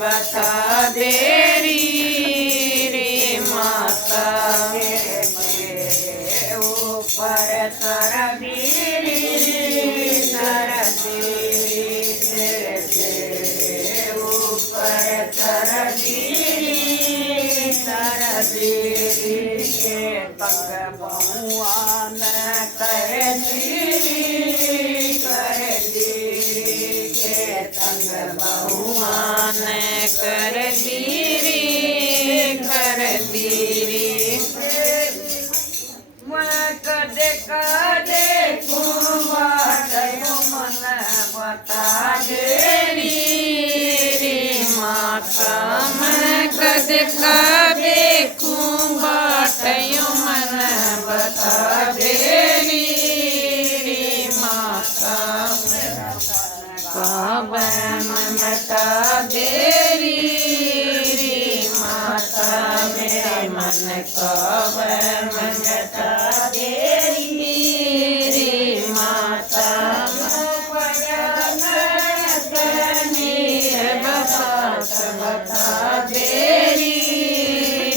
बता देरी रे माता ऊपर सरबीरी ऊपर सरबीरी के पग भगवान कर के तंग भगवान कर दीरी मैं कदे कदे मन बता देरी रे माता मैं कदे कदे मन बता देरी रे माता ममता देरी रे माता मेरे मन कब ममता देरी रे माता बता देरी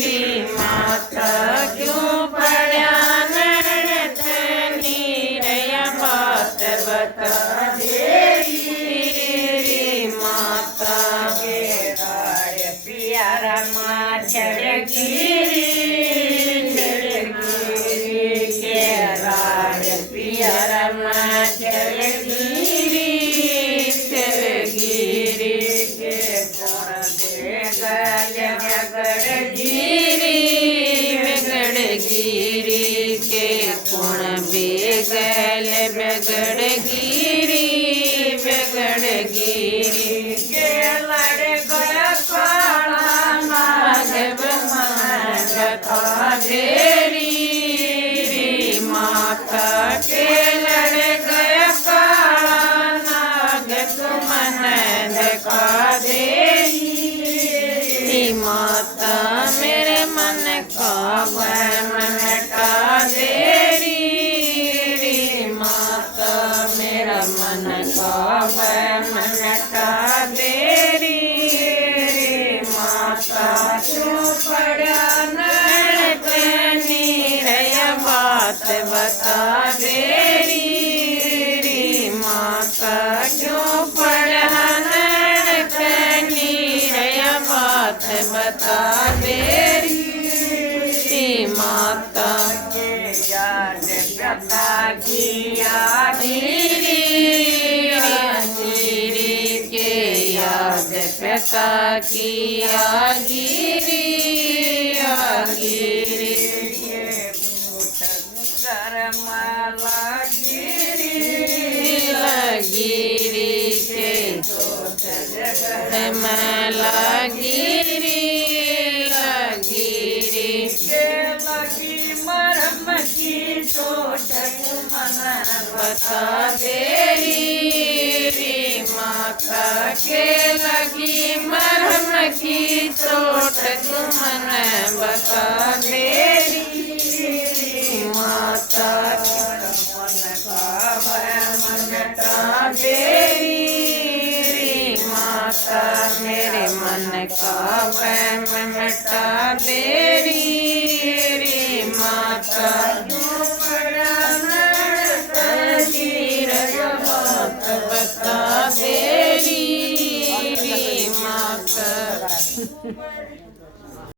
रे माता क्यों पड़ा नीरया बात बता बेगड़गिरी के लड़ गया काला नाग बता देरी रे माता के लड़ गया काला नाग तुमन दिखा देरी माता मेरे मन का वहम मिटा देरी रे माता मेरा मन का वहम मिटा देरी रे माता क्यों पड़ा नीरया बात बता देरी रे माता क्यों पड़ा नीरया बात बता देरी रे माता याद प्रता किया प्रता की आगिरी के पूत गरम लगिरी के सोच जगह लगिरी के लगी मरम की चोट मन बता देरी रे माता के लगी मरम की चोट तुमन बता देरी माता मन का मिटा देरी रे माता मेरे मन का मिटा देरी रे माता बता देरी रे माता